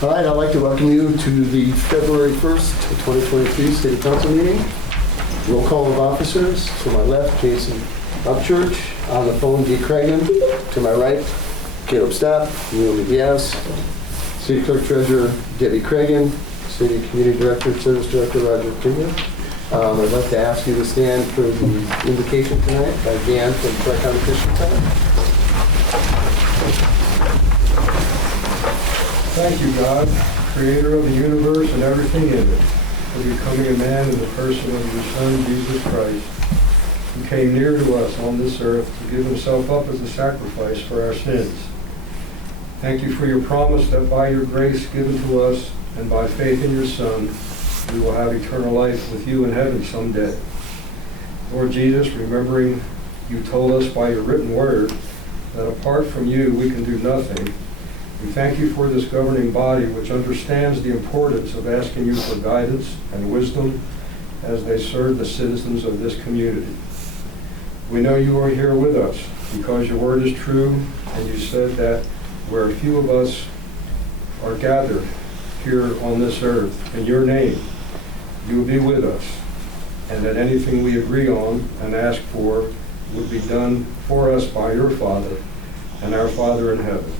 All right, I'd like to welcome you to the February 1st, 2023 City Council meeting. Roll call of officers. To my left, Jason Upchurch. On the phone, Dee Cragen. To my right, Caleb Stapp, Naomi Diaz. City Clerk Treasurer, Debbie Cragen. City Community Director, Service Director, Roger Pena. I'd like to ask you to stand for the invocation tonight by Dan from Tri-County Christian Center. Thank you, God, creator of the universe and everything in it, for becoming a man in the person of your Son, Jesus Christ, who came near to us on this earth to give himself up as a sacrifice for our sins. Thank you for your promise that by your grace given to us and by faith in your Son, we will have eternal life with you in heaven someday. Lord Jesus, remembering you told us by your written word that apart from you we can do nothing, we thank you for this governing body which understands the importance of asking you for guidance and wisdom as they serve the citizens of this community. We know you are here with us because your word is true, and you said that where a few of us are gathered here on this earth in your name, you will be with us, and that anything we agree on and ask for would be done for us by your Father and our Father in heaven.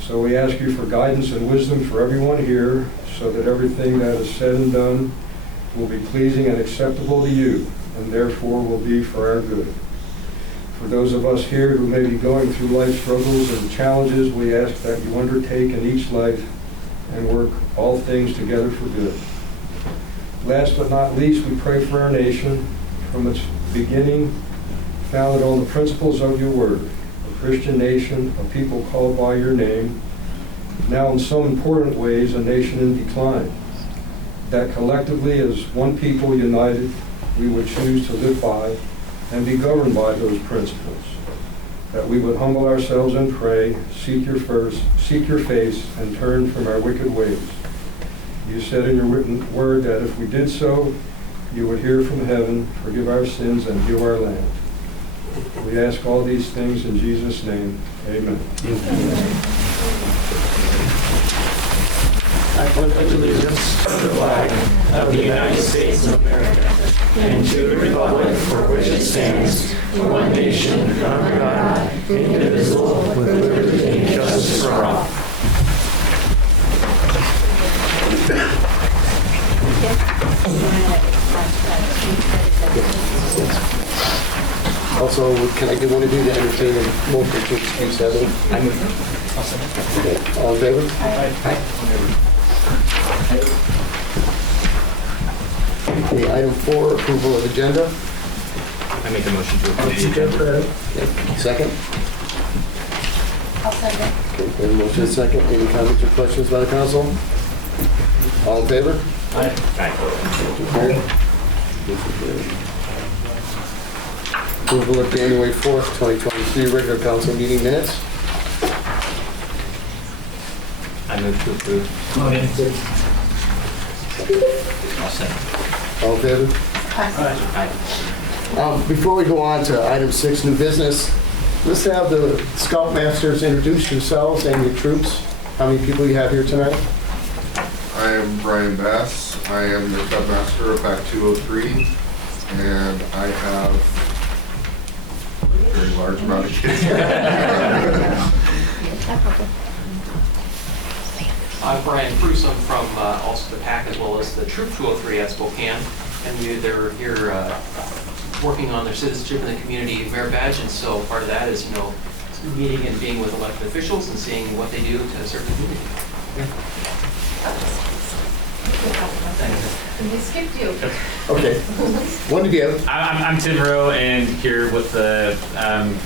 So we ask you for guidance and wisdom for everyone here so that everything that is said and done will be pleasing and acceptable to you, and therefore will be for our good. For those of us here who may be going through life struggles and challenges, we ask that you undertake in each life and work all things together for good. Last but not least, we pray for our nation from its beginning, founded on the principles of your word. Christian nation, a people called by your name, now in some important ways a nation in decline, that collectively as one people united, we would choose to live by and be governed by those principles, that we would humble ourselves and pray, seek your face, and turn from our wicked ways. You said in your written word that if we did so, you would hear from heaven, forgive our sins, and heal our land. We ask all these things in Jesus' name. Amen. I pledge allegiance to the flag of the United States of America and to the republic for which it stands, one nation, under God, indivisible, with liberty and justice for all. Also, can I get one of you to entertain a motion to excuse Heather? Okay. All in favor? Aye. Okay, item 4, approval of agenda. I make a motion to approve the agenda. Okay. Second? I'll second. Okay, we have a motion and second. Any comments or questions by the council? All in favor? Aye. Motion carried. Motion carried. Approval of January 4th, 2023 regular council meeting minutes. I move to approve. I'll second. All in favor? Aye. Before we go on to item 6, new business, let's have the Scoutmasters introduce yourselves and your troops. How many people you have here tonight? I am Brian Bass. I am the Scoutmaster of Pack 203, and I have a very large amount of kids. I'm Brian Bruce. I'm from also the PAC as well as the Troop 203 at Spokane, and they're here working on their citizenship in the community merit badge, and so part of that is, meeting and being with elected officials and seeing what they do to serve the community. We skipped you. Okay. One of you. I'm Tim Rowe, and here with the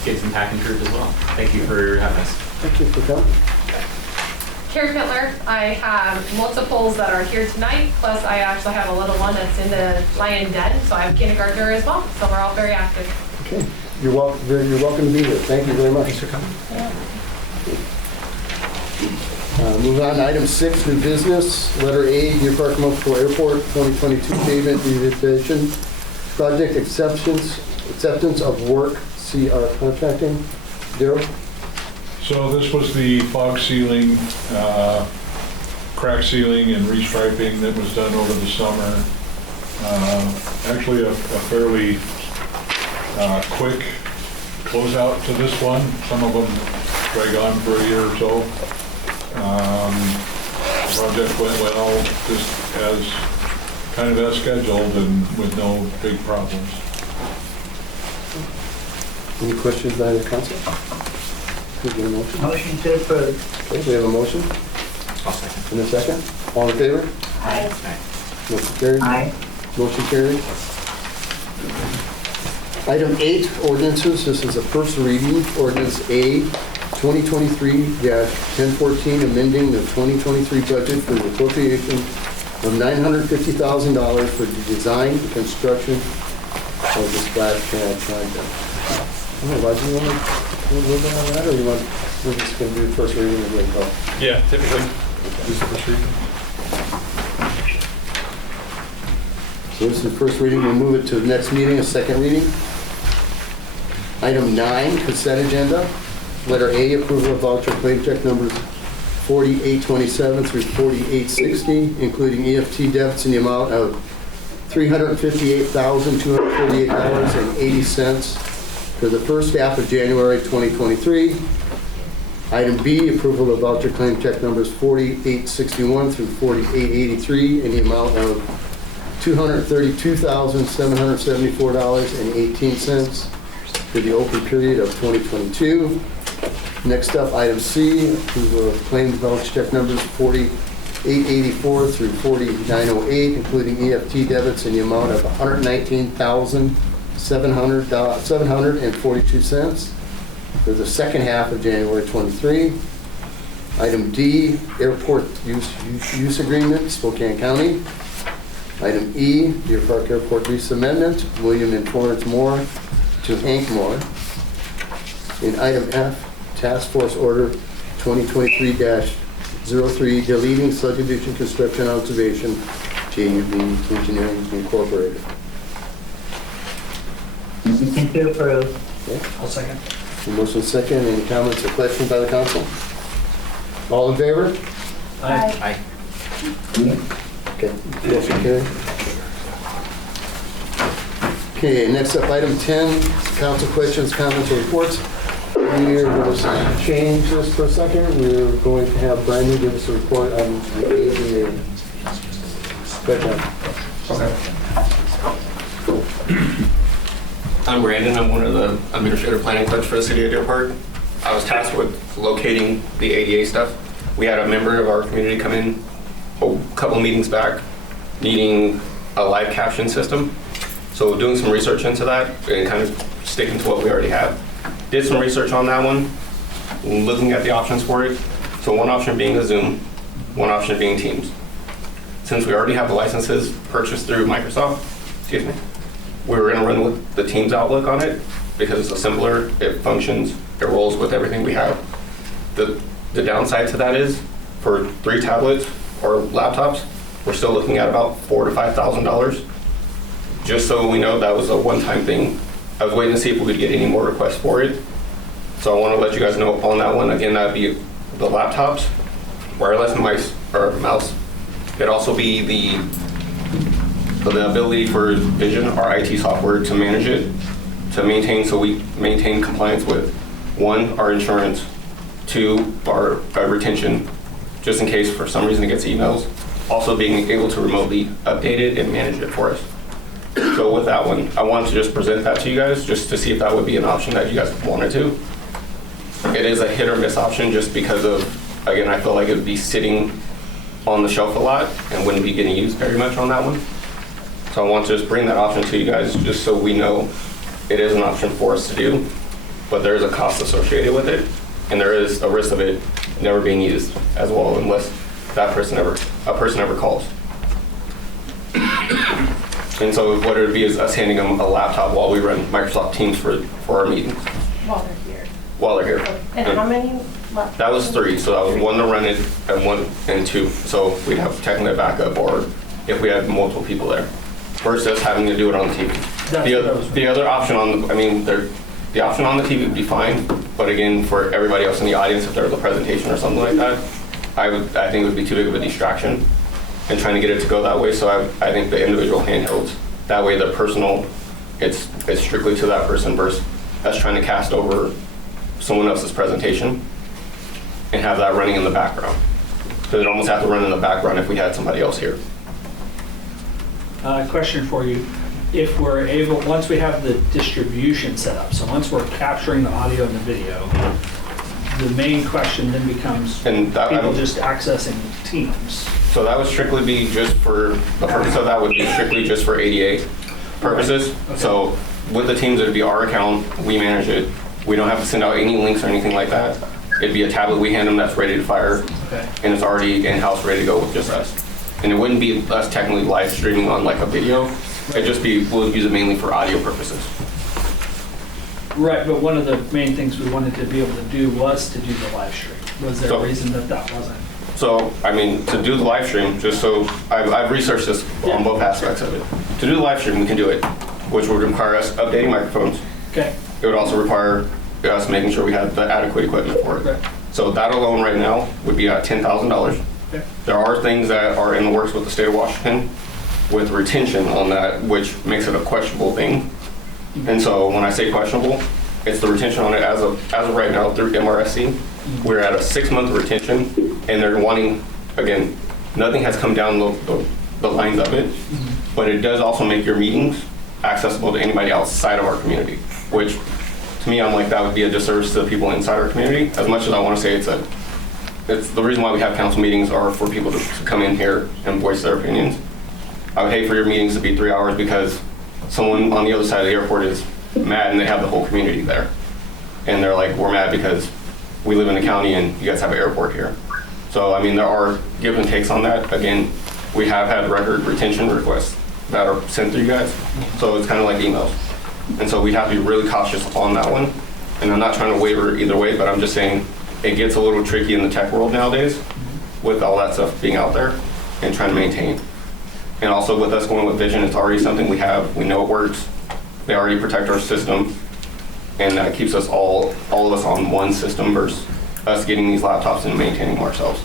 kids and packing troop as well. Thank you for having us. Thank you for coming. Karen Mittler, I have multiples that are here tonight, plus I actually have a little one that's in the lion den, so I have kindergartner as well, so we're all very active. Okay. You're welcome to be here. Thank you very much. Thanks for coming. Move on to item 6, new business. Letter A, Deer Park Multiple Airport 2022 pavement revision project acceptance of work, CR contracting. Daryl? So this was the fog sealing crack sealing and restriping that was done over the summer. Actually a fairly quick closeout to this one. Some of them drag on for a year or so. Project went well, just as scheduled and with no big problems. Any questions by the council? Could we get a motion? Motion to approve. Okay, we have a motion. I'll second. And a second. All in favor? Aye. Motion carried. Aye. Motion carried. Item 8, ordinances. This is a first reading. Ordinance A, 2023-1014, amending the 2023 budget for the appropriation of $950,000 for the design and construction of the splash pad project. I don't know, Rod, do you want to do a little bit on that, or you want, we're just going to do the first reading and then go? Yeah, typically. Just the first reading. So this is the first reading. We'll move it to the next meeting, a second reading. Item 9, consent agenda. Letter A, approval of voucher claim check numbers 4827 through 4860, including EFT debits in the amount of $358,248.80 for the first half of January 2023. Item B, approval of voucher claim check numbers 4861 through 4883 in the amount of $232,774.18 for the open period of 2022. Next up, item C, approval of claim voucher check numbers 4884 through 4908, including EFT debits in the amount of $119,742 for the second half of January 23. Item D, airport use agreement, Spokane County. Item E, Deer Park Airport lease amendment, William and Florence Moore to Hank Moore. In item F, Task Force Order 2023-03, deleting subdivision construction observation, JUB Engineering Incorporated. Motion to approve. Okay. I'll second. Motion second. Any comments or questions by the council? All in favor? Aye. Okay. Motion carried. Okay, next up, item 10, council questions, comments, or reports. We're going to change this for a second. We're going to have Brandon give us a report on the ADA. Go ahead, I'm Brandon. I'm one of the administrative planning clerks for the city of Deer Park. I was tasked with locating the ADA stuff. We had a member of our community come in a couple meetings back needing a live caption system. So doing some research into that and kind of sticking to what we already have. Did some research on that one, looking at the options for it. So one option being a Zoom, one option being Teams. Since we already have the licenses purchased through Microsoft, we were gonna run with the Teams Outlook on it because it's a simpler, it functions, it rolls with everything we have. The downside to that is for 3 tablets or laptops, we're still looking at about $4,000 to $5,000. Just so we know that was a one-time thing. I was waiting to see if we could get any more requests for it. So I want to let you guys know on that one. Again, that'd be the laptops, wireless mice or mouse. It'd also be the ability for Vision, our IT software, to manage it, to maintain, so we maintain compliance with 1, our insurance, 2, our retention, just in case for some reason it gets emails. Also being able to remotely update it and manage it for us. So with that one, I wanted to just present that to you guys, just to see if that would be an option that you guys wanted to. It is a hit or miss option just because of, again, I feel like it would be sitting on the shelf a lot and wouldn't be getting used very much on that one. So I want to just bring that option to you guys just so we know it is an option for us to do, but there is a cost associated with it and there is a risk of it never being used as well unless a person ever calls. And so what it would be is us handing them a laptop while we run Microsoft Teams for our meetings. While they're here. And how many laptops? That was 3, so that was 1 to run it and 1 and 2. So we'd have technically a backup or if we had multiple people there versus having to do it on the TV. The other option on the option on the TV would be fine, but again, for everybody else in the audience, if there was a presentation or something like that, I think it would be too big of a distraction and trying to get it to go that way. So I think the individual handhelds, that way the personal, it's strictly to that person versus us trying to cast over someone else's presentation and have that running in the background. Because it almost have to run in the background if we had somebody else here. Question for you. If we're able, once we have the distribution set up, so once we're capturing the audio and the video, the main question then becomes And that, people just accessing Teams. so that would strictly be just for, the purpose of that would be strictly just for ADA purposes. Okay. So with the Teams, it'd be our account, we manage it. We don't have to send out any links or anything like that. It'd be a tablet we hand them that's ready to fire, Okay. and it's already in-house ready to go with just us. And it wouldn't be us technically live streaming on like a video. It'd just be, we'll use it mainly for audio purposes. Right, but one of the main things we wanted to be able to do was to do the live stream. Was there a So- reason that that wasn't? So, I mean, to do the live stream, just so, I've researched this on both aspects of it. To do the live stream, we can do it, which would require us updating microphones. Okay. It would also require us making sure we had the adequate equipment for it. Right. So that alone right now would be at $10,000. Okay. There are things that are in the works with the state of Washington with retention on that, which makes it a questionable thing. And so when I say questionable, it's the retention on it as of right now through MRSC. We're at a 6-month retention, and they're wanting, again, nothing has come down the lines of it, but it does also make your meetings accessible to anybody outside of our community, which to me, I'm like, that would be a disservice to the people inside our community. As much as I want to say it's the reason why we have council meetings are for people to come in here and voice their opinions. I would hate for your meetings to be 3 hours because someone on the other side of the airport is mad and they have the whole community there. And they're like, we're mad because we live in the county and you guys have an airport here. So, I mean, there are give and takes on that. Again, we have had record retention requests that are sent to you guys. So it's kind of like emails. And so we have to be really cautious on that one. And I'm not trying to waver either way, but I'm just saying it gets a little tricky in the tech world nowadays with all that stuff being out there and trying to maintain. And also with us going with Vision, it's already something we have. We know it works. They already protect our system. And that keeps us all of us on one system versus us getting these laptops and maintaining them ourselves.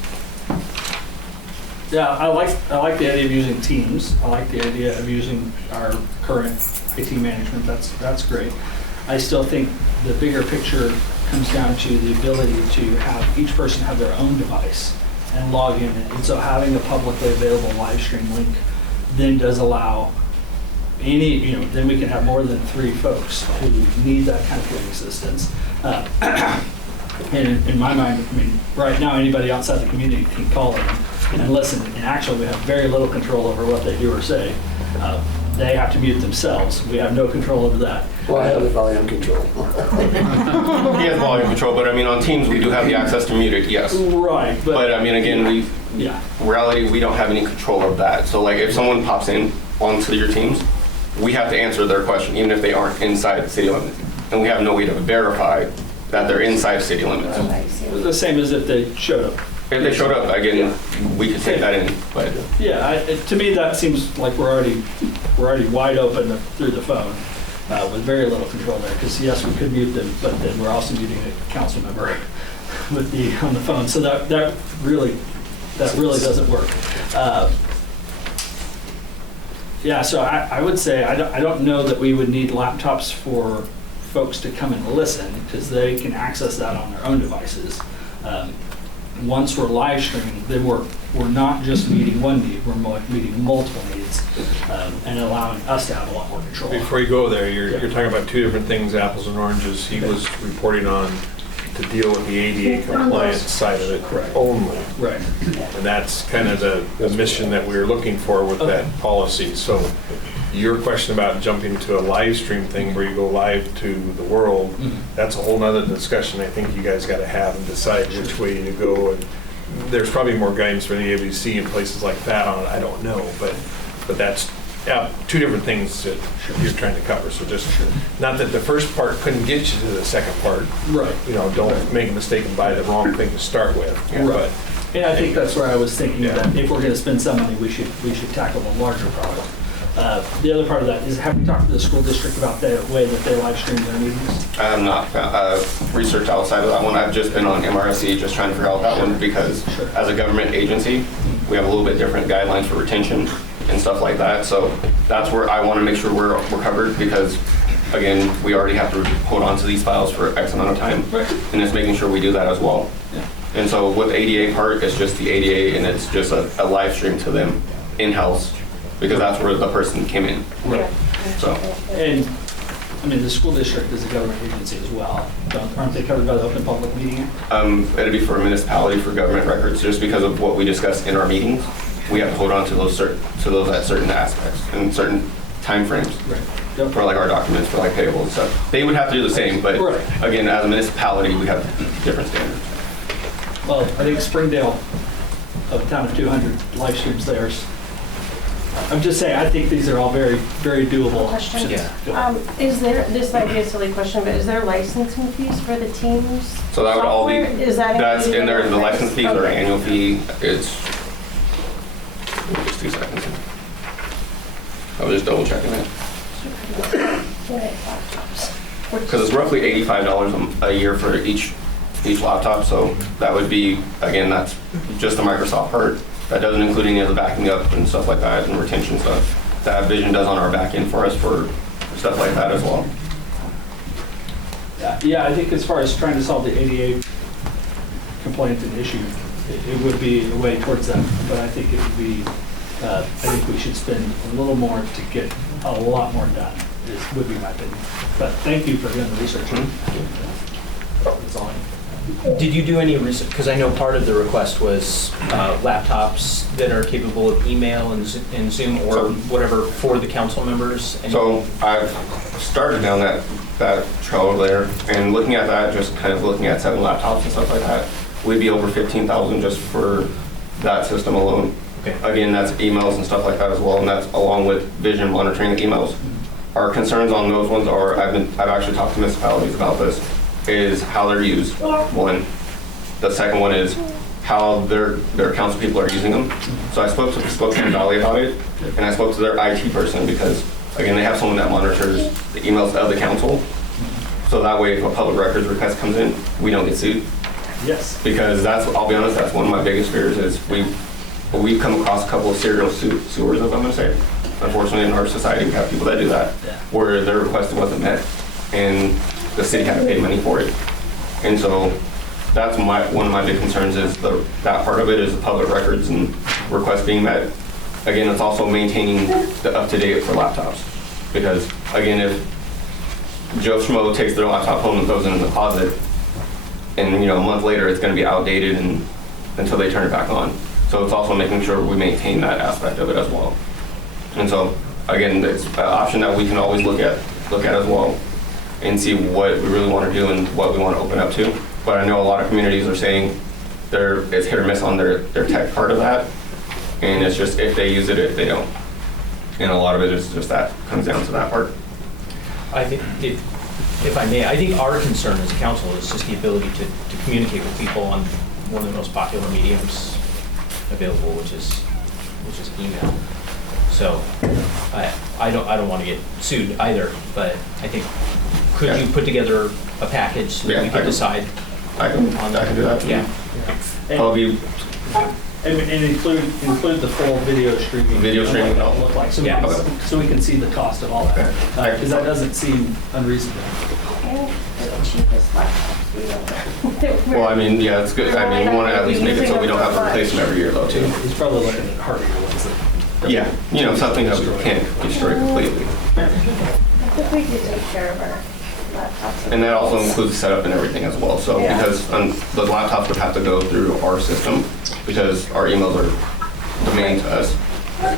Yeah, I like the idea of using Teams. I like the idea of using our current IT management. That's great. I still think the bigger picture comes down to the ability to have each person have their own device and log in. And so having a publicly available live stream link then does allow any, then we can have more than 3 folks who need that kind of phone assistance. And in my mind, I mean, right now, anybody outside the community can call in and listen. And actually, we have very little control over what they do or say. They have to mute themselves. We have no control over that. Well, I have the volume control. He has volume control, but I mean, on Teams, we do have the access to mute it, yes. Right. But I mean, again, yeah. reality, we don't have any control of that. So like if someone pops in onto your Teams, we have to answer their question, even if they aren't inside the city limits. And we have no way to verify that they're inside city limits. The same as if they showed up. If they showed up, again, we could take that in, but. Yeah, to me, that seems like we're already wide open through the phone with very little control there. Because yes, we could mute them, but then we're also muting a council member with on the phone. So that really doesn't work. Yeah, so I would say I don't know that we would need laptops for folks to come and listen because they can access that on their own devices. Once we're live streaming, then we're not just meeting one need, we're meeting multiple needs and allowing us to have a lot more control. Before you go there, you're talking about 2 different things, apples and oranges. He was reporting on to deal with the ADA compliance side of it only. Right. And that's kind of the mission that we were looking for with that policy. So your question about jumping to a live stream thing where you go live to the world, that's a whole nother discussion I think you guys got to have and decide which way to go. And there's probably more guidance for the ABC and places like that on it. I don't know, but that's 2 different things that you're trying to cover. So just not that the first part couldn't get you to the second part. Right. Don't make a mistake and buy the wrong thing to start with. Right. And I think that's where I was thinking that if we're going to spend some money, we should tackle a larger problem. The other part of that is, have we talked to the school district about the way that they live stream their meetings? I have not. research outside of that one. I've just been on MRSC just trying to figure out that one because as a government agency, we have a little bit different guidelines for retention and stuff like that. So that's where I want to make sure we're covered because, again, we already have to hold on to these files for X amount of time. And it's making sure we do that as well. And so with the ADA part, it's just the ADA and it's just a live stream to them in-house because that's where the person came in. Right. So. And, I mean, the school district is a government agency as well. Aren't they covered by the Open Public Meeting Act? It'd be for a municipality for government records, just because of what we discussed in our meetings. We have to hold on to those at certain aspects and certain timeframes. Right. Yep. For like our documents, for like payables and stuff. They would have to do the same, but again, as a municipality, we have different standards. Well, I think Springdale, a town of 200 live streams theirs. I'm just saying, I think these are all very, very doable. Question. Yeah. Is there, this might be a silly question, but is there licensing fees for the teams? So that would all be, Is that that's in there, included the in license fees or Okay. annual fee, it's, just 2 seconds. I was just double checking it. Because it's roughly $85 a year for each laptop, so that would be, again, that's just the Microsoft part. That doesn't include any of the backing up and stuff like that and retention stuff. That Vision does on our back end for us for stuff like that as well. Yeah, I think as far as trying to solve the ADA complaint and issue, it would be a way towards that. But I think it would be, I think we should spend a little more to get a lot more done, would be my opinion. But thank you for doing the research. That's all I need. Did you do any research? Because I know part of the request was laptops that are capable of email and Zoom or whatever for the council members. So I've started down that trail there and looking at that, just kind of looking at 7 laptops and stuff like that, we'd be over 15,000 just for that system alone. Okay. Again, that's emails and stuff like that as well, and that's along with Vision monitoring the emails. Our concerns on those ones are, I've actually talked to municipalities about this, is how they're used, one. The second one is how their council people are using them. So I spoke to Spokane Valley about it, and I spoke to their IT person because, again, they have someone that monitors the emails of the council. So that way, if a public records request comes in, we don't get sued. Yes. Because I'll be honest, that's one of my biggest fears is we've come across a couple of serial sewers, as I'm gonna say. Unfortunately, in our society, we have people that do that, where their request wasn't met, and the city had to pay money for it. And so that's one of my big concerns is that part of it is the public records and requests being met. Again, it's also maintaining the up-to-date for laptops. Because again, if Joe Schmo takes their laptop home and throws it in the closet, and a month later it's gonna be outdated until they turn it back on. So it's also making sure we maintain that aspect of it as well. And so again, it's an option that we can always look at as well, and see what we really want to do and what we want to open up to. But I know a lot of communities are saying it's hit or miss on their tech part of that. And it's just if they use it, if they don't. And a lot of it is just that comes down to that part. I think, if I may, I think our concern as a council is just the ability to communicate with people on one of the most popular mediums available, which is email. So I don't want to get sued either, but I think could you put together a package so that we can decide? I can do that. Yeah. And include the full video streaming. Video streaming. What that will look like, so we can see the cost of all that. Because that doesn't seem unreasonable. The cheapest laptops we don't. Well, I mean, yeah, it's good. I mean, we want to at least make it so we don't have to replace them every year though, too. He's probably looking at harder ones that. Yeah, something that we can't destroy completely. I think we could take care of our laptops. And that also includes setup and everything as well. So because the laptops would have to go through our system because our emails are domain to us.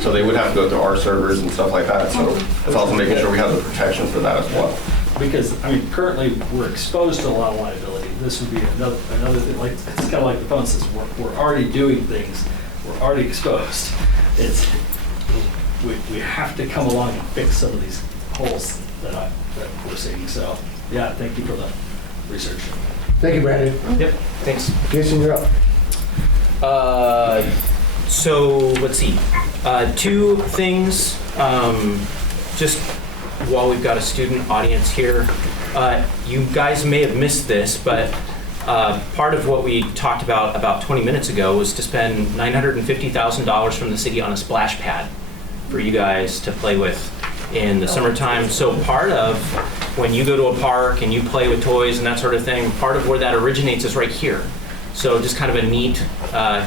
So they would have to go through our servers and stuff like that. So it's also making sure we have the protection for that as well. Because, I mean, currently, we're exposed to a lot of liability. This would be another thing, like, it's kind of like the phone system. We're already doing things. We're already exposed. We have to come along and fix some of these holes that we're seeing. So, yeah, thank you for the research. Thank you, Brandon. Yep, thanks. Jason, you're up. So let's see. 2 things, just while we've got a student audience here. You guys may have missed this, but part of what we talked about 20 minutes ago was to spend $950,000 from the city on a splash pad for you guys to play with in the summertime. So part of when you go to a park and you play with toys and that sort of thing, part of where that originates is right here. So just kind of a neat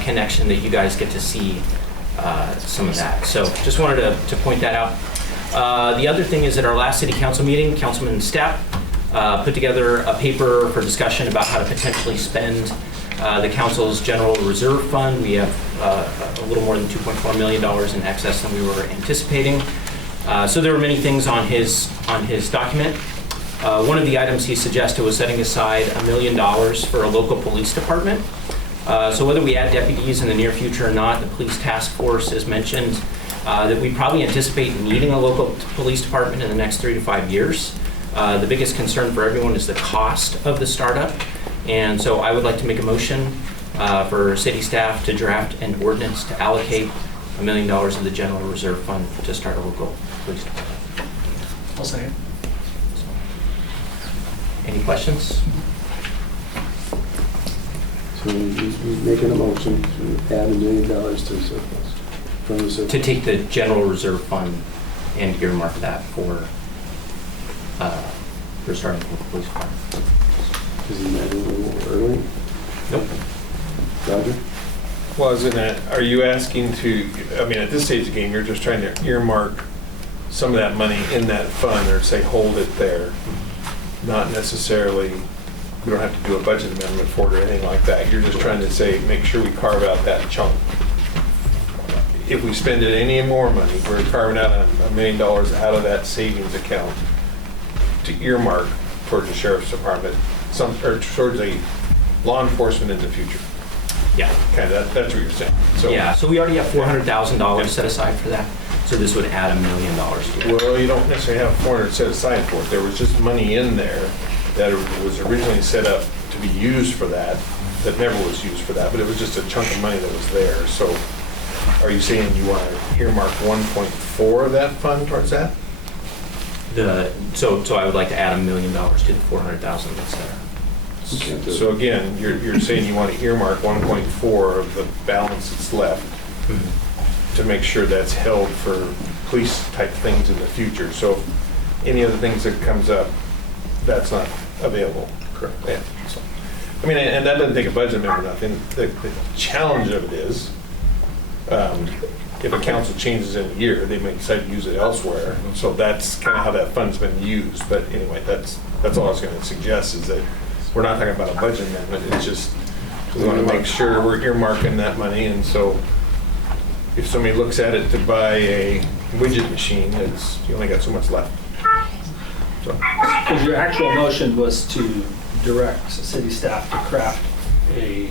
connection that you guys get to see some of that. So just wanted to point that out. The other thing is at our last city council meeting, Councilman Stapp put together a paper for discussion about how to potentially spend the council's general reserve fund. We have a little more than $2.4 million in excess than we were anticipating. So there were many things on his document. One of the items he suggested was setting aside $1 million for a local police department. So whether we add deputies in the near future or not, the police task force has mentioned that we probably anticipate needing a local police department in the next 3 to 5 years. The biggest concern for everyone is the cost of the startup. And so I would like to make a motion for city staff to draft an ordinance to allocate $1 million of the general reserve fund to start a local police department. I'll second. Any questions? So he's making a motion to add $1 million to the surplus, from the surplus. To take the general reserve fund and earmark that for starting with the police department. Isn't that a little early? Nope. Roger? Well, isn't that, are you asking to, I mean, at this stage of the game, you're just trying to earmark some of that money in that fund, or say, hold it there? Not necessarily, we don't have to do a budget amendment for it or anything like that. You're just trying to say, make sure we carve out that chunk. If we spend it any more money, we're carving out $1 million out of that savings account to earmark towards the sheriff's department, or towards a law enforcement in the future. Yeah. Kind of, that's what you're saying. So, Yeah, so we already have $400,000 set aside for that. So this would add $1 million to it. well, you don't necessarily have 400 set aside for it. There was just money in there that was originally set up to be used for that never was used for that, but it was just a chunk of money that was there. So are you saying you want to earmark 1.4 of that fund towards that? So I would like to add $1 million to the $400,000 that's there. So again, you're saying you want to earmark 1.4 of the balance that's left to make sure that's held for police type things in the future. So any other things that comes up, that's not available. Correct. Yeah. So, I mean, and that doesn't take a budget amendment or nothing. The challenge of it is, if a council changes in a year, they may decide to use it elsewhere. So that's kind of how that fund's been used. But anyway, that's all I was going to suggest, is that we're not talking about a budget amendment. It's just we want to make sure we're earmarking that money. And so if somebody looks at it to buy a widget machine, you only got so much left. So. Because your actual motion was to direct city staff to craft an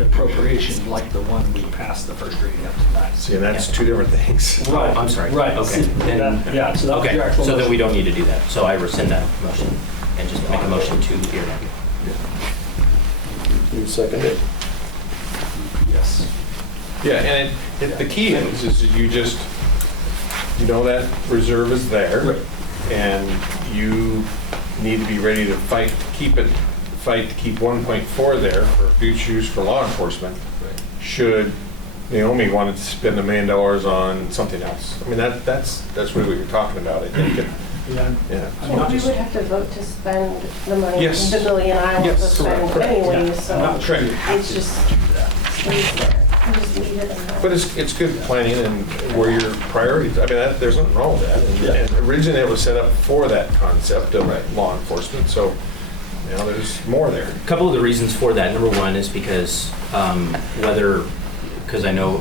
appropriation like the one we passed the first reading of tonight. See, and that's two different things. Right. I'm sorry. Right. Okay. Yeah, so that was your actual So then motion. we don't need to do that. So I rescind that motion and just make a motion to earmark it. You second it? Yes. Yeah, and the key is you know that reserve is there, Right. and you need to be ready to fight to keep 1.4 there for future use for law enforcement. Right. Should Naomi wanted to spend $1 million on something else? I mean, that's really what you're talking about, I think. Yeah. Yeah. I'm Yeah, not we just- would have to vote to spend the money, Yes. the $1 million I want to Yes, spend correct. anyway, I'm so not sure you have it's to just do that. stays there. You just leave it in there. But it's good planning and where your priorities, I mean, there's nothing wrong with that. And originally it was set up for that concept of law enforcement, so now there's more there. A couple of the reasons for that. Number one is because because I know,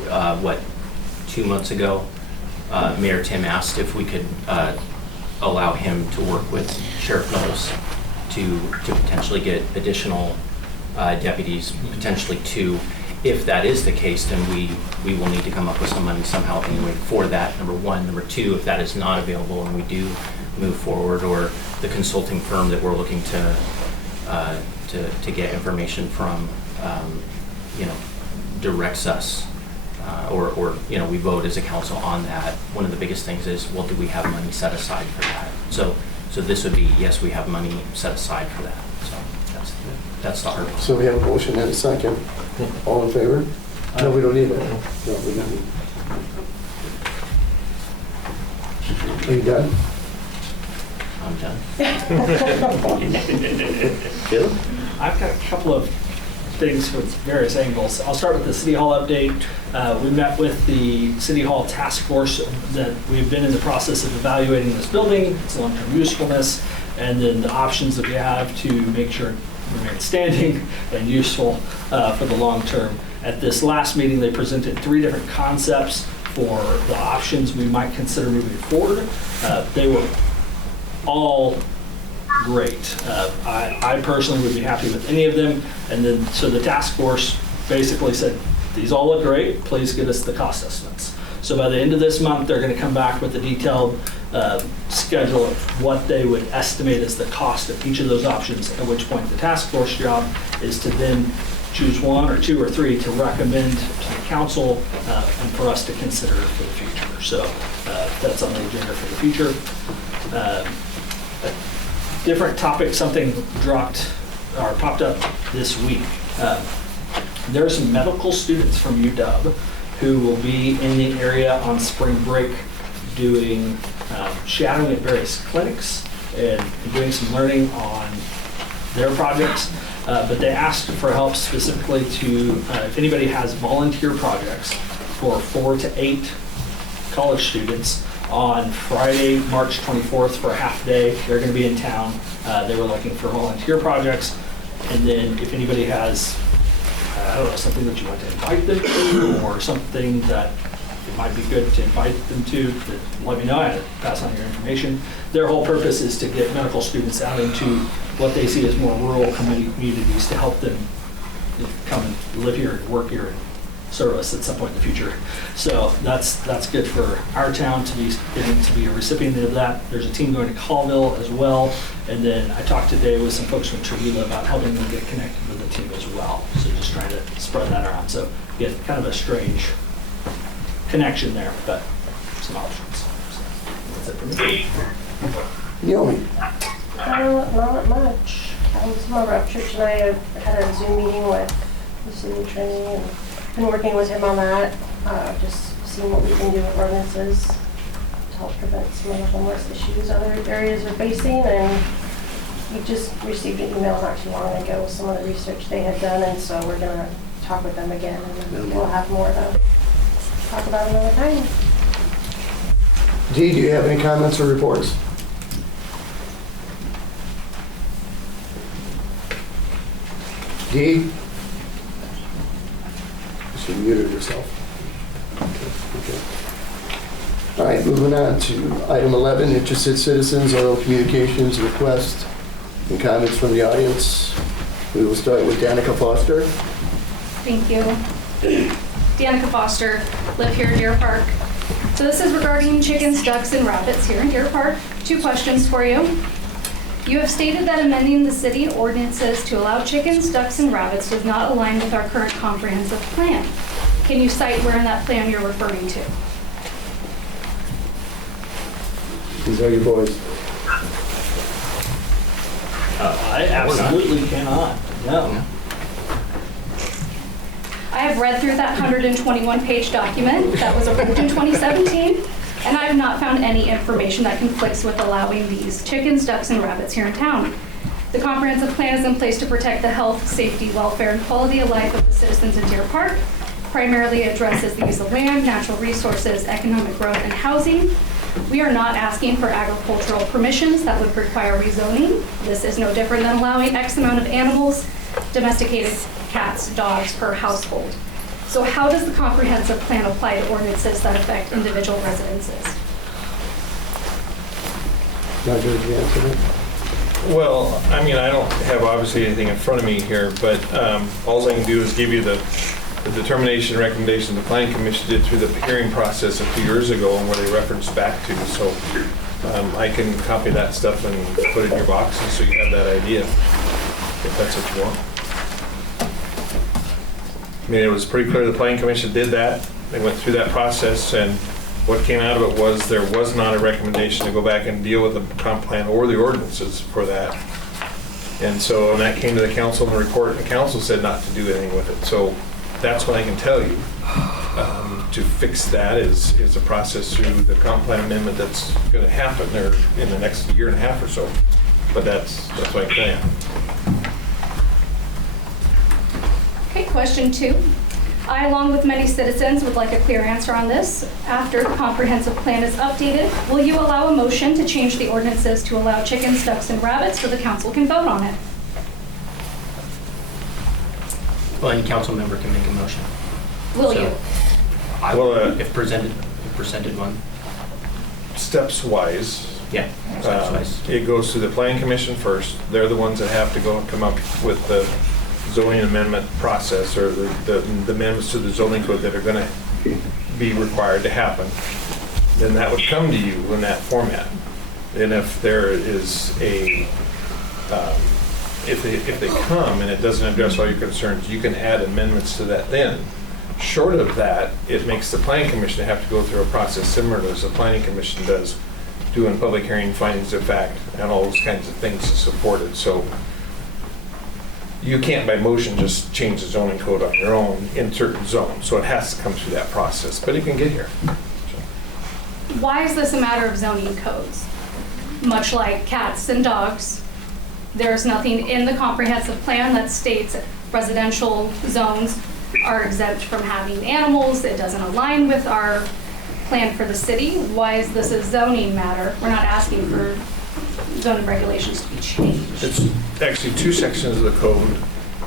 2 months ago, Mayor Tim asked if we could allow him to work with Sheriff Knowles to potentially get additional deputies, potentially 2. If that is the case, then we will need to come up with some money somehow anyway for that, number one. Number two, if that is not available and we do move forward, or the consulting firm that we're looking to get information from, directs us, or we vote as a council on that, one of the biggest things is, well, do we have money set aside for that? So So this would be, yes, we have money set aside for that. So that's the hard part. So we have a motion and a second. All in favor? No, we don't need it. No, we don't need it. Are you done? I'm done. Bill? I've got a couple of things from various angles. I'll start with the City Hall update. We met with the City Hall task force that we've been in the process of evaluating this building, its long-term usefulness, and then the options that we have to make sure it remains standing and useful for the long term. At this last meeting, they presented 3 different concepts for the options we might consider moving forward. They were all great. I personally would be happy with any of them. And then, so the task force basically said, these all look great, please give us the cost estimates. So by the end of this month, they're gonna come back with a detailed schedule of what they would estimate as the cost of each of those options, at which point the task force job is to then choose 1 or 2 or 3 to recommend to the council and for us to consider for the future. So that's on the agenda for the future. Different topic, something dropped or popped up this week. There are some medical students from UW who will be in the area on spring break doing shadowing at various clinics and doing some learning on their projects. But they asked for help specifically to, if anybody has volunteer projects for 4 to 8 college students on Friday, March 24th for a half day. They're going to be in town. They were looking for volunteer projects. And then if anybody has, I don't know, something that you want to invite them to or something that it might be good to invite them to, let me know. I pass on your information. Their whole purpose is to get medical students out into what they see as more rural communities to help them come and live here and work here and serve us at some point in the future. So that's good for our town to be getting to be a recipient of that. There's a team going to Colville as well. And then I talked today with some folks from Schroeder about helping them get connected with the team as well. So just trying to spread that around. So again, kind of a strange connection there, but some options. So that's it for me. Naomi? Not much. Some of our Upchurch and I have had a Zoom meeting with the city attorney and been working with him on that, just seeing what we can do with ordinances to help prevent some of the homeless issues other areas are facing. And we just received an email not too long ago with some of the research they had done, and so we're going to talk with them again, and then we'll have more to talk about another time. Dee, do you have any comments or reports? Dee? She muted herself. Okay. All right, moving on to item 11, interested citizens, oral communications, requests, and comments from the audience. We will start with Danica Foster. Thank you. Danica Foster, live here in Deer Park. So this is regarding chickens, ducks, and rabbits here in Deer Park. 2 questions for you. You have stated that amending the city ordinances to allow chickens, ducks, and rabbits does not align with our current comprehensive plan. Can you cite where in that plan you're referring to? These are your boys. I absolutely cannot. No. I have read through that 121-page document that was approved in 2017, and I have not found any information that conflicts with allowing these chickens, ducks, and rabbits here in town. The comprehensive plan is in place to protect the health, safety, welfare, and quality of life of the citizens in Deer Park. Primarily addresses the use of land, natural resources, economic growth, and housing. We are not asking for agricultural permissions that would require rezoning. This is no different than allowing X amount of animals, domesticated cats, dogs per household. So how does the comprehensive plan apply to ordinances that affect individual residences? Roger, did you answer that? Well, I mean, I don't have obviously anything in front of me here, but all I can do is give you the determination recommendation the Planning Commission did through the hearing process a few years ago and where they referenced back to. So I can copy that stuff and put it in your boxes so you have that idea, if that's what you want. I mean, it was pretty clear the Planning Commission did that. They went through that process and What came out of it was there was not a recommendation to go back and deal with the comp plan or the ordinances for that. And so, and that came to the council in the report, and the council said not to do anything with it. So that's what I can tell you. To fix that is a process through the comp plan amendment that's going to happen there in the next year and a half or so. But that's what I can tell you. Okay, question 2. I, along with many citizens, would like a clear answer on this. After the comprehensive plan is updated, will you allow a motion to change the ordinances to allow chickens, ducks, and rabbits so the council can vote on it? Well, any council member can make a motion. Will So, you? I Well, will, if presented one. Steps wise, Yeah. steps wise. it goes to the planning commission first. They're the ones that have to go and come up with the zoning amendment process, or the amendments to the zoning code that are going to be required to happen. Then that would come to you in that format. And if there is a, if they come and it doesn't address all your concerns, you can add amendments to that then. Short of that, it makes the planning commission have to go through a process similar to as the planning commission does, doing public hearing, findings of fact, and all those kinds of things to support it. So you can't by motion just change the zoning code on your own in certain zones. So it has to come through that process, but it can get here. Why is this a matter of zoning codes? Much like cats and dogs, there's nothing in the comprehensive plan that states residential zones are exempt from having animals. It doesn't align with our plan for the city. Why is this a zoning matter? We're not asking for zoning regulations to be changed. It's actually 2 sections of the code.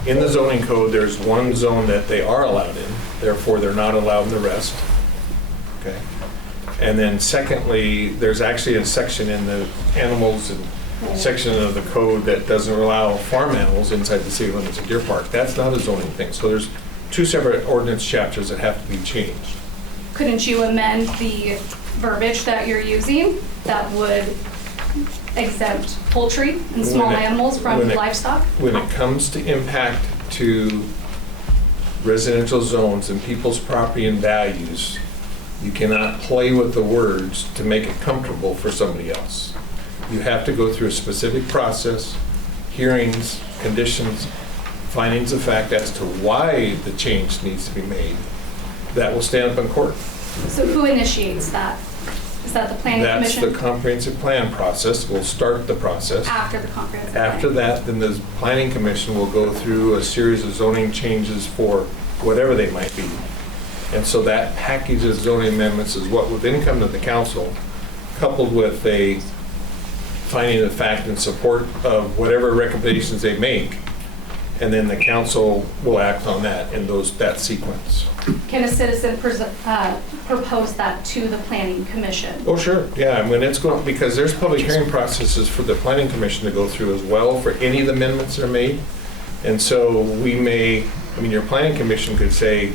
In the zoning code, there's one zone that they are allowed in, therefore they're not allowed in the rest. Okay. And then secondly, there's actually a section in the animals and section of the code that doesn't allow farm animals inside the city limits of Deer Park. That's not a zoning thing. So there's 2 separate ordinance chapters that have to be changed. Couldn't you amend the verbiage that you're using that would exempt poultry and small animals from livestock? When it comes to impact to residential zones and people's property and values, you cannot play with the words to make it comfortable for somebody else. You have to go through a specific process, hearings, conditions, findings of fact as to why the change needs to be made. That will stand up in court. So who initiates that? Is that the planning commission? That's the comprehensive plan process. We'll start the process. After the comprehensive plan? After that, then the planning commission will go through a series of zoning changes for whatever they might be. And so that package of zoning amendments is what would then come to the council, coupled with a finding of fact in support of whatever recommendations they make. And then the council will act on that in that sequence. Can a citizen propose that to the planning commission? Oh, sure. Yeah, I mean, it's going, because there's public hearing processes for the planning commission to go through as well for any of the amendments that are made. And so we may, I mean, your planning commission could say,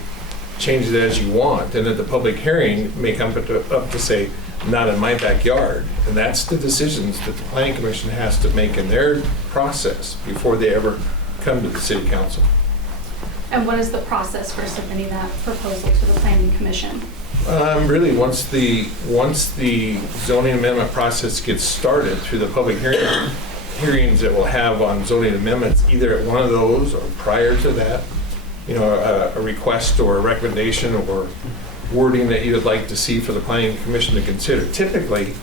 change it as you want. And at the public hearing may come up to say, not in my backyard. And that's the decisions that the planning commission has to make in their process before they ever come to the city council. And what is the process for submitting that proposal to the planning commission? Really, once the zoning amendment process gets started through the public hearings that we'll have on zoning amendments, either at one of those or prior to that, you know, a request or a recommendation or wording that you would like to see for the planning commission to consider. Typically,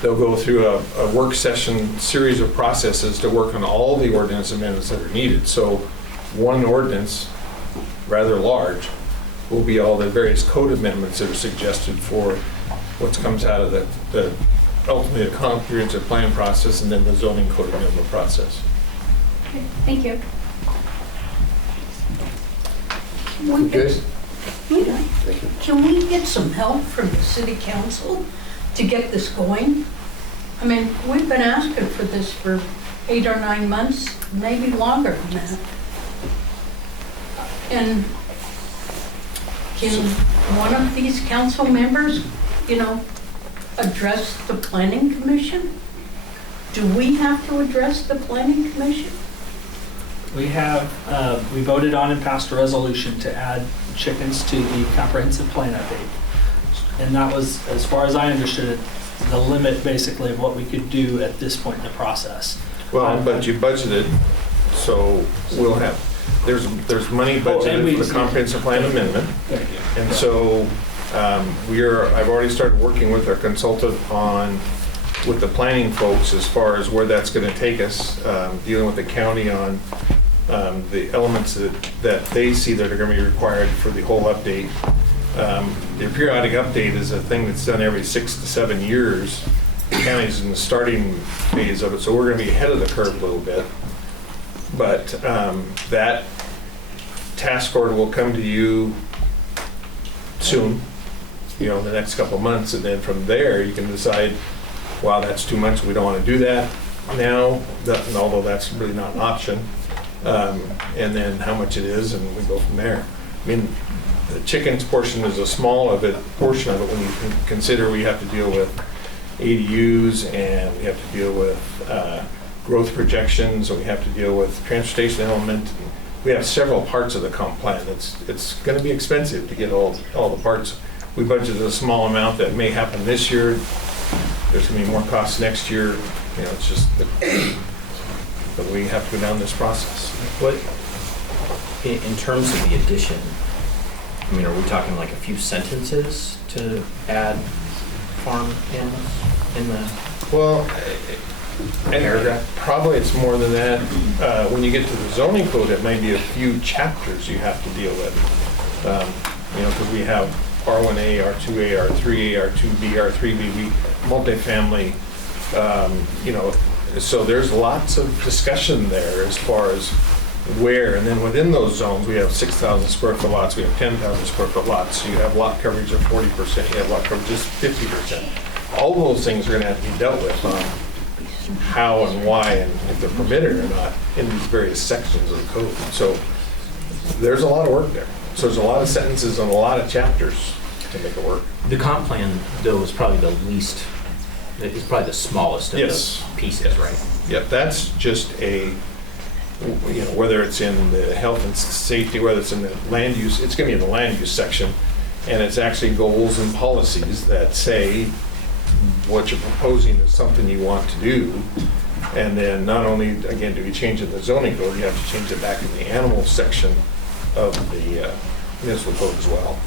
they'll go through a work session series of processes to work on all the ordinance amendments that are needed. So one ordinance, rather large, will be all the various code amendments that are suggested for what comes out of the ultimately the comprehensive plan process and then the zoning code amendment process. Okay, thank you. Good? Thank you. Can we get some help from the city council to get this going? I mean, we've been asking for this for 8 or 9 months, maybe longer than that. And can one of these council members, you know, address the planning commission? Do we have to address the planning commission? We have, we voted on and passed a resolution to add chickens to the comprehensive plan update. And that was, as far as I understood it, the limit basically of what we could do at this point in the process. Well, but you budgeted, so we'll have, there's money budgeted for the comprehensive plan amendment. Thank you. And so I've already started working with our consultant with the planning folks as far as where that's going to take us, dealing with the county on the elements that they see that are going to be required for the whole update. The periodic update is a thing that's done every 6 to 7 years. The county's in the starting phase of it, so we're going to be ahead of the curve a little bit. But that task order will come to you soon, in the next couple of months, and then from there you can decide, wow, that's too much, we don't want to do that now, although that's really not an option, and then how much it is, and we go from there. I mean, the chickens portion is a small portion of it when you consider we have to deal with ADUs, and we have to deal with growth projections, and we have to deal with transportation element. We have several parts of the comp plan. It's going to be expensive to get all the parts. We budgeted a small amount that may happen this year. There's going to be more costs next year. It's just but we have to go down this process. What, in terms of the addition, I mean, are we talking like a few sentences to add farm in the well, paragraph? Probably it's more than that. When you get to the zoning code, it may be a few chapters you have to deal with. Because we have R1A, R2A, R3A, R2B, R3B, multifamily, so there's lots of discussion there as far as where, and then within those zones, we have 6,000 square foot lots, we have 10,000 square foot lots, so you have lot coverage of 40%, you have lot coverage of 50%. All those things are going to have to be dealt with on how and why, and if they're permitted or not, in these various sections of the code. So there's a lot of work there. So there's a lot of sentences and a lot of chapters to make it work. The comp plan, though, is probably the least, it's probably the smallest of Yes. the pieces, right? Yep, that's just whether it's in the health and safety, whether it's in the land use, it's going to be in the land use section, and it's actually goals and policies that say what you're proposing is something you want to do. And then not only, again, do we change it in the zoning code, you have to change it back in the animal section of the municipal code as well.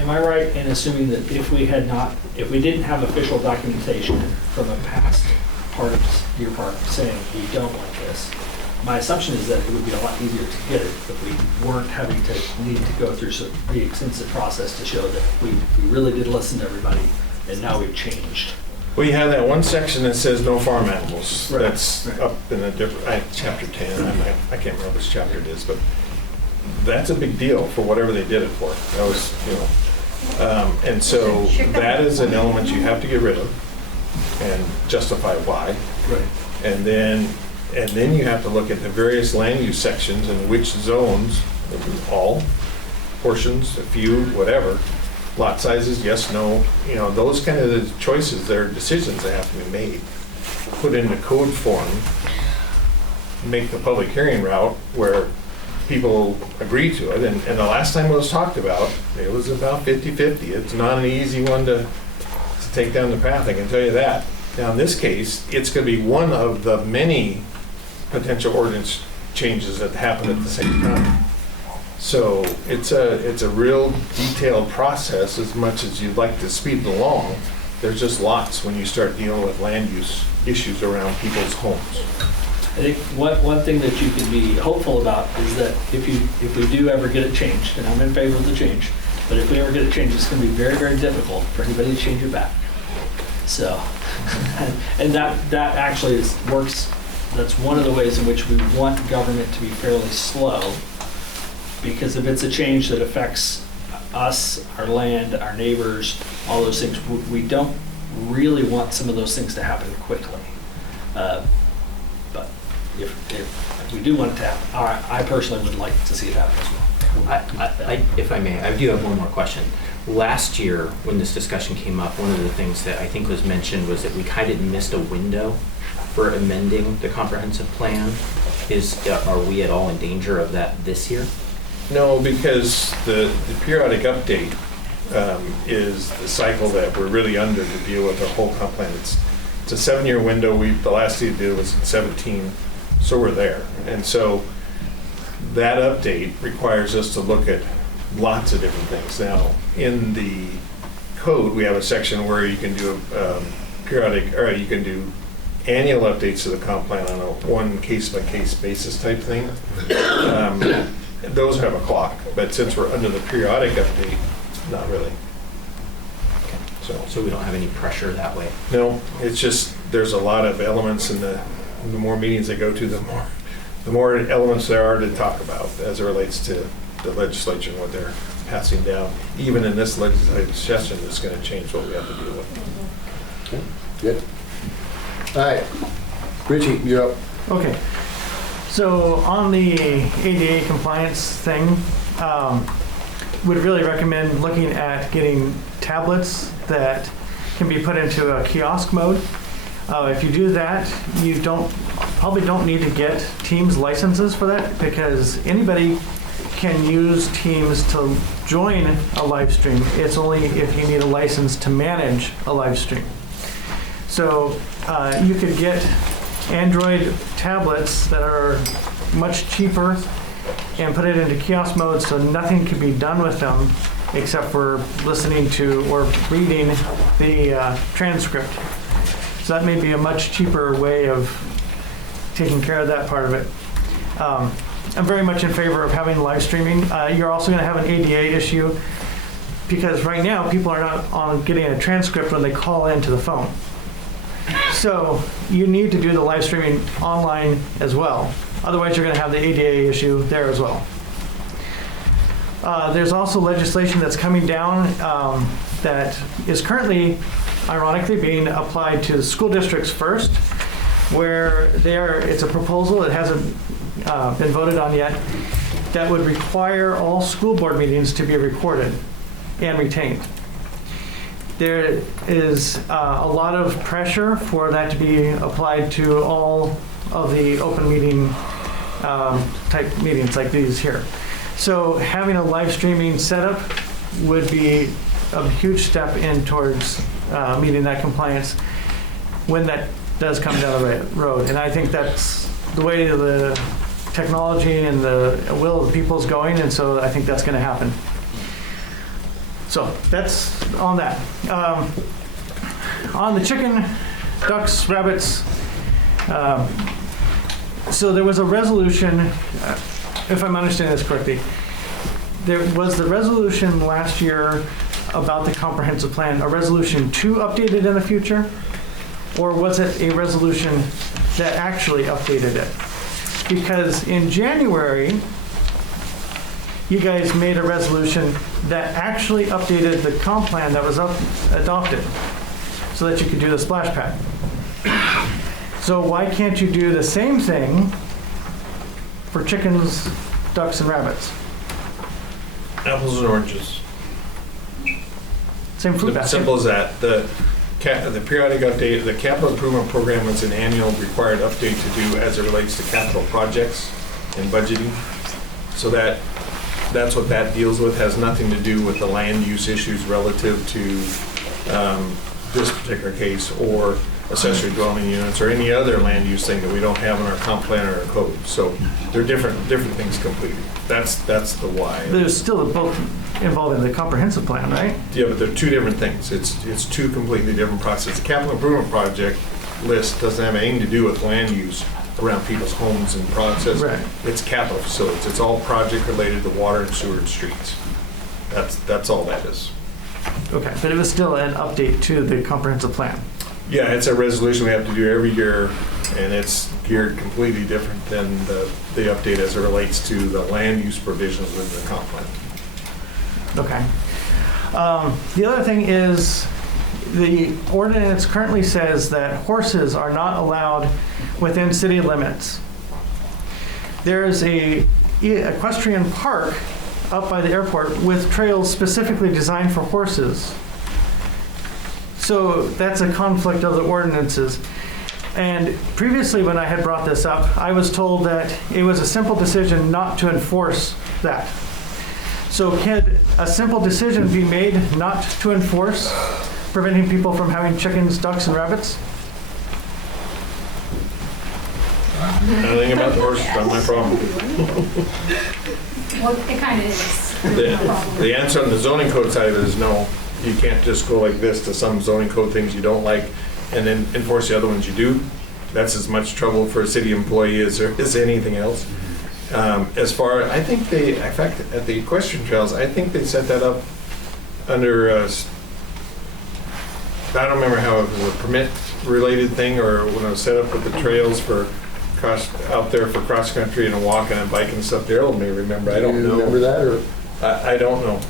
Am I right in assuming that if we didn't have official documentation from a past part of your park saying we don't want this, my assumption is that it would be a lot easier to get it if we weren't having to need to go through the extensive process to show that we really did listen to everybody, and now we've changed. Well, you have that one section that says no farm animals. Right. That's up in a different, chapter 10, I can't remember which chapter it is, but that's a big deal for whatever they did it for. That was, and so that is an element you have to get rid of and justify why. Right. And then you have to look at the various land use sections and which zones, all portions, a few, whatever, lot sizes, yes, no, those kind of the choices, they're decisions that have to be made, put into code form, make the public hearing route where people agree to it. And the last time it was talked about, it was about 50-50. It's not an easy one to take down the path, I can tell you that. Now, in this case, it's going to be one of the many potential ordinance changes that happen at the same time. So it's a real detailed process. As much as you'd like to speed it along, there's just lots when you start dealing with land use issues around people's homes. I think one thing that you can be hopeful about is that if we do ever get it changed, and I'm in favor of the change, but if we ever get it changed, it's going to be very, very difficult for anybody to change it back. So, and that actually works. That's one of the ways in which we want government to be fairly slow, because if it's a change that affects us, our land, our neighbors, all those things, we don't really want some of those things to happen quickly. But if we do want it to happen, I personally would like to see it happen as well. If I may, I do have one more question. Last year, when this discussion came up, one of the things that I think was mentioned was that we kind of missed a window for amending the comprehensive plan. Are we at all in danger of that this year? No, because the periodic update is the cycle that we're really under to deal with our whole comp plan. It's a 7-year window. The last thing to do was in 17, so we're there. And so that update requires us to look at lots of different things. Now, in the code, we have a section where you can do periodic, or you can do annual updates to the comp plan on a one case-by-case basis type thing. Those have a clock, but since we're under the periodic update, not really. So we don't have any pressure that way? No, it's just, there's a lot of elements, and the more meetings I go to, the more elements there are to talk about as it relates to the legislature and what they're passing down. Even in this legislative session, it's going to change what we have to deal with. Okay, good. All right, Richie, you're up. Okay, so on the ADA compliance thing, would really recommend looking at getting tablets that can be put into a kiosk mode. If you do that, you probably don't need to get Teams licenses for that, because anybody can use Teams to join a live stream. It's only if you need a license to manage a live stream. So you could get Android tablets that are much cheaper and put it into kiosk mode, so nothing can be done with them except for listening to or reading the transcript. So that may be a much cheaper way of taking care of that part of it. I'm very much in favor of having live streaming. You're also going to have an ADA issue, because right now people are not getting a transcript when they call into the phone. So you need to do the live streaming online as well. Otherwise, you're going to have the ADA issue there as well. There's also legislation that's coming down that is currently, ironically, being applied to the school districts first, where it's a proposal, it hasn't been voted on yet, that would require all school board meetings to be recorded and retained. There is a lot of pressure for that to be applied to all of the open meeting type meetings like these here. So having a live streaming setup would be a huge step in towards meeting that compliance when that does come down the road. And I think that's the way the technology and the will of the people is going, and so I think that's going to happen. So that's on that. On the chicken, ducks, rabbits, so there was a resolution, if I'm understanding this correctly, there was the resolution last year about the comprehensive plan, a resolution 2 updated in the future? Or was it a resolution that actually updated it? Because in January, you guys made a resolution that actually updated the comp plan that was adopted so that you could do the splash pad. So why can't you do the same thing for chickens, ducks, and rabbits? Apples and oranges. Same fruit basket. Simple as that. The periodic update, the capital improvement program is an annual required update to do as it relates to capital projects and budgeting. So that's what that deals with, has nothing to do with the land use issues relative to this particular case, or accessory dwelling units, or any other land use thing that we don't have in our comp plan or our code. So they're different things completely. That's the why. There's still both involved in the comprehensive plan, right? Yeah, but they're two different things. It's two completely different processes. The capital improvement project list doesn't have anything to do with land use around people's homes and process. Right. It's capital facilities. It's all project related to water and sewer and streets. That's all that is. Okay, but it was still an update to the comprehensive plan. Yeah, it's a resolution we have to do every year, and it's geared completely different than the update as it relates to the land use provisions within the comp plan. Okay. The other thing is, the ordinance currently says that horses are not allowed within city limits. There is a equestrian park up by the airport with trails specifically designed for horses. So that's a conflict of the ordinances. And previously when I had brought this up, I was told that it was a simple decision not to enforce that. So can a simple decision be made not to enforce, preventing people from having chickens, ducks, and rabbits? Anything about the horse is not my problem. Well, it kind of is. The answer on the zoning code side of it is no. You can't just go like this to some zoning code things you don't like and then enforce the other ones you do. That's as much trouble for a city employee as there is anything else. As far, I think they, in fact, at the equestrian trails, I think they set that up under, I don't remember how it was a permit-related thing or when it was set up with the trails for out there for cross-country and a walk and a bike and stuff. Daryl may remember, I don't know. Remember that, or? I don't know.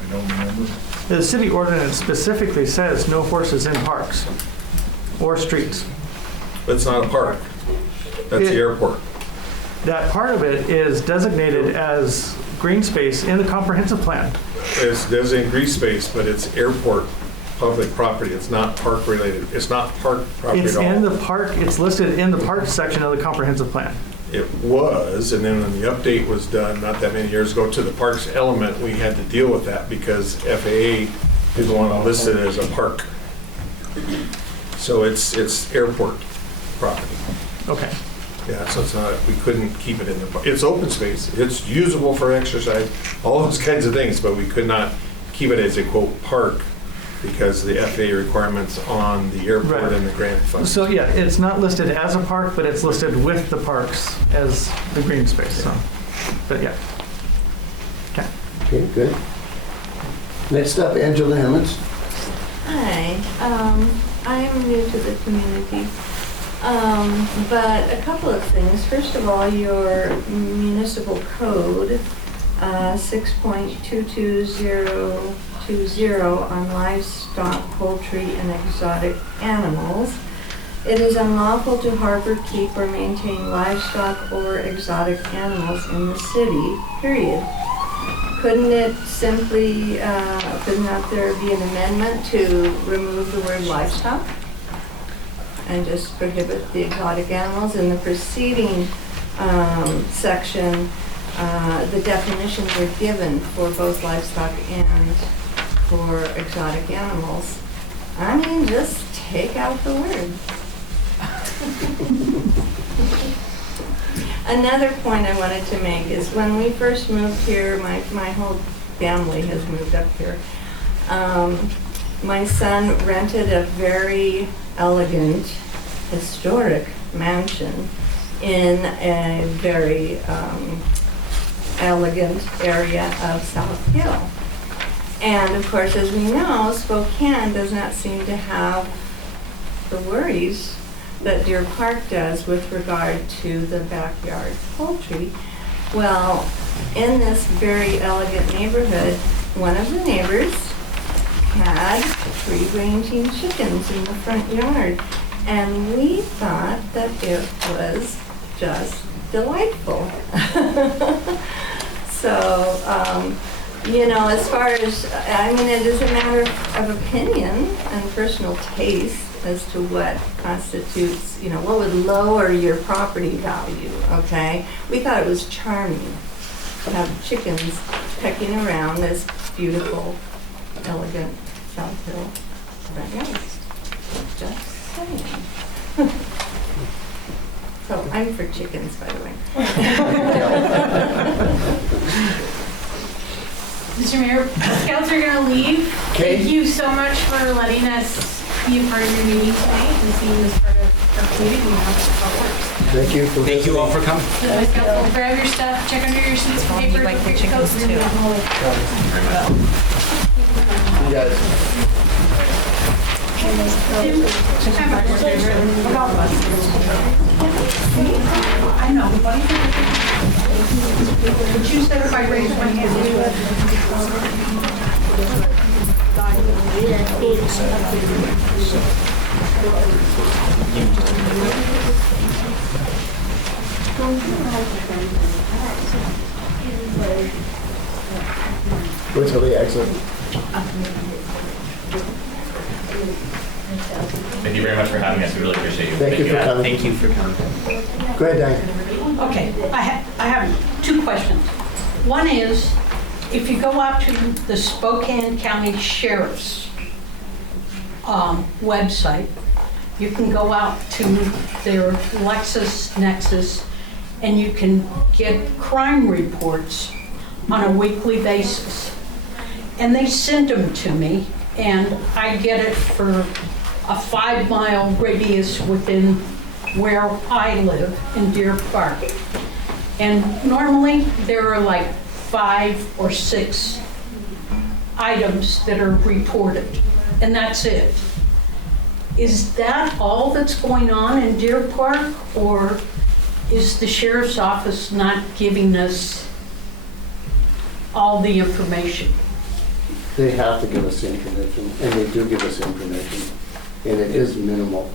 I don't remember. The city ordinance specifically says no horses in parks or streets. It's not a park. That's the airport. That part of it is designated as green space in the comprehensive plan. It's designated green space, but it's airport public property. It's not park related. It's not park property It's at all. in the park, it's listed in the park section of the comprehensive plan. It was, and then when the update was done, not that many years ago, to the parks element, we had to deal with that because FAA is the one listed as a park. So it's airport property. Okay. Yeah, so it's not, we couldn't keep it in the, it's open space. It's usable for exercise, all those kinds of things, but we could not keep it as a quote park because the FAA requirements on the airport Right. and the grant fund. So yeah, it's not listed as a park, but it's listed with the parks as the green space, so, but yeah. Okay. Okay, good. Next up, Angela Emmans. Hi, I'm new to the community, but a couple of things. First of all, your municipal code, 6.22020 on livestock, poultry, and exotic animals. It is unlawful to harbor, keep, or maintain livestock or exotic animals in the city, period. Couldn't it simply, could not there be an amendment to remove the word livestock and just prohibit the exotic animals? In the preceding section, the definitions were given for both livestock and for exotic animals. I mean, just take out the word. Another point I wanted to make is when we first moved here, my whole family has moved up here. My son rented a very elegant, historic mansion in a very elegant area of South Hill. And of course, as we know, Spokane does not seem to have the worries that Deer Park does with regard to the backyard poultry. Well, in this very elegant neighborhood, one of the neighbors had free-ranging chickens in the front yard. And we thought that it was just delightful. So, you know, as far as, I mean, it is a matter of opinion and personal taste as to what constitutes, you know, what would lower your property value, okay? We thought it was charming to have chickens pecking around this beautiful, elegant South Hill front yard. Just saying. So I'm for chickens, by the way. Mr. Mayor, scouts are going to leave. Okay. Thank you so much for letting us be a part of your meeting tonight and seeing this part of our meeting. We know how it works. Thank you. Thank you all for coming. The scouts will grab your stuff, check under your seats for paper. like the chickens too. You guys. I know, but would you say if I raise my hand? Wait till the exit. Thank you very much for having us. We really appreciate you. Thank you for coming. Thank you for coming. Go ahead, Diane. Okay, I have two questions. One is, if you go out to the Spokane County Sheriff's website, you can go out to their LexisNexis and you can get crime reports on a weekly basis. And they send them to me, and I get it for a 5-mile radius within where I live in Deer Park. And normally there are like 5 or 6 items that are reported, and that's it. Is that all that's going on in Deer Park, or is the sheriff's office not giving us all the information? They have to give us information, and they do give us information, and it is minimal.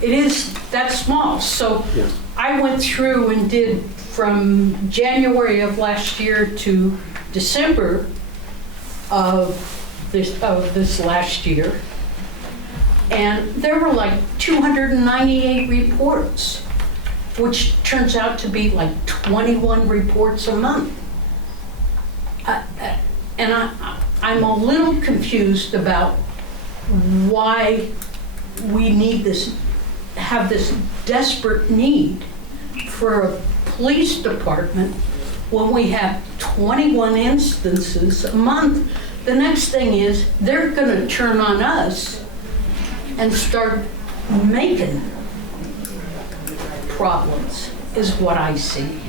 It is that small. So Yes. I went through and did from January of last year to December of this last year, and there were like 298 reports, which turns out to be like 21 reports a month. And I'm a little confused about why we need this, have this desperate need for a police department when we have 21 instances a month. The next thing is they're gonna turn on us and start making problems, is what I see.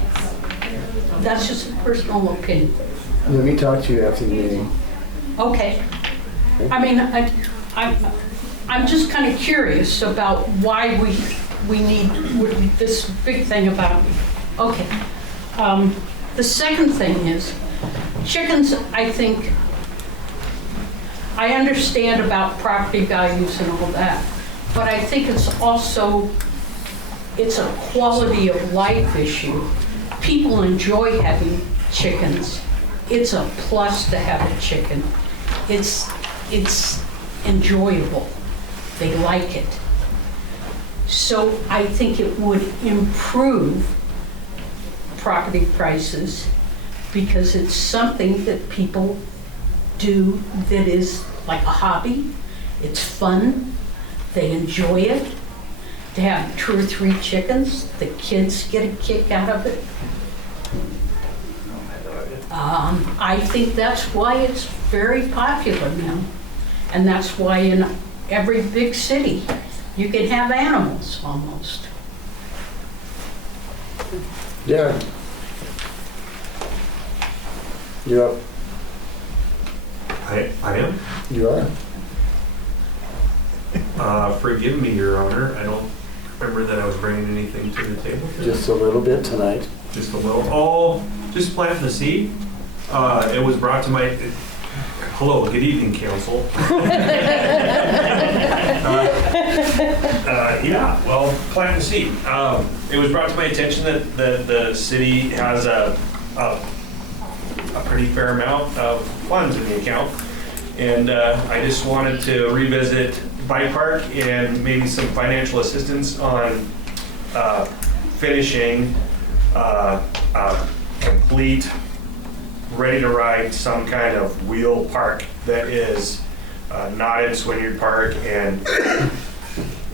That's just a personal opinion. Let me talk to you after the meeting. Okay. I mean, I'm just kind of curious about why we need this big thing about, okay. The second thing is, chickens, I think, I understand about property values and all that, but I think it's also, it's a quality of life issue. People enjoy having chickens. It's a plus to have a chicken. It's enjoyable. They like it. So I think it would improve property prices because it's something that people do that is like a hobby. It's fun. They enjoy it. To have 2 or 3 chickens, the kids get a kick out of it. I think that's why it's very popular now. And that's why in every big city, you can have animals almost. Darren. You're up. I am? You are. Forgive me, Your Honor. I don't remember that I was bringing anything to the table today. Just a little bit tonight. Just a little. Oh, just planting the seed. It was brought to my... Hello, good evening, council. Yeah, well, planting the seed. It was brought to my attention that the city has a pretty fair amount of funds in the account. And I just wanted to revisit Bike Park and maybe some financial assistance on finishing complete, ready to ride some kind of wheel park that is not in Swinyard Park and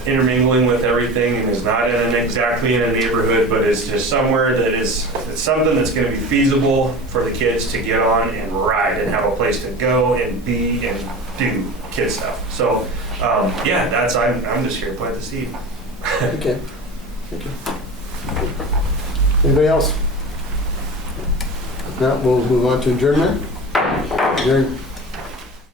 intermingling with everything and is not exactly in a neighborhood, but is just somewhere that it's something that's going to be feasible for the kids to get on and ride and have a place to go and be and do kid stuff. So yeah, I'm just here to plant the seed. Okay. Thank you. Anybody else? If not, we'll move on to adjournment. Adjourn.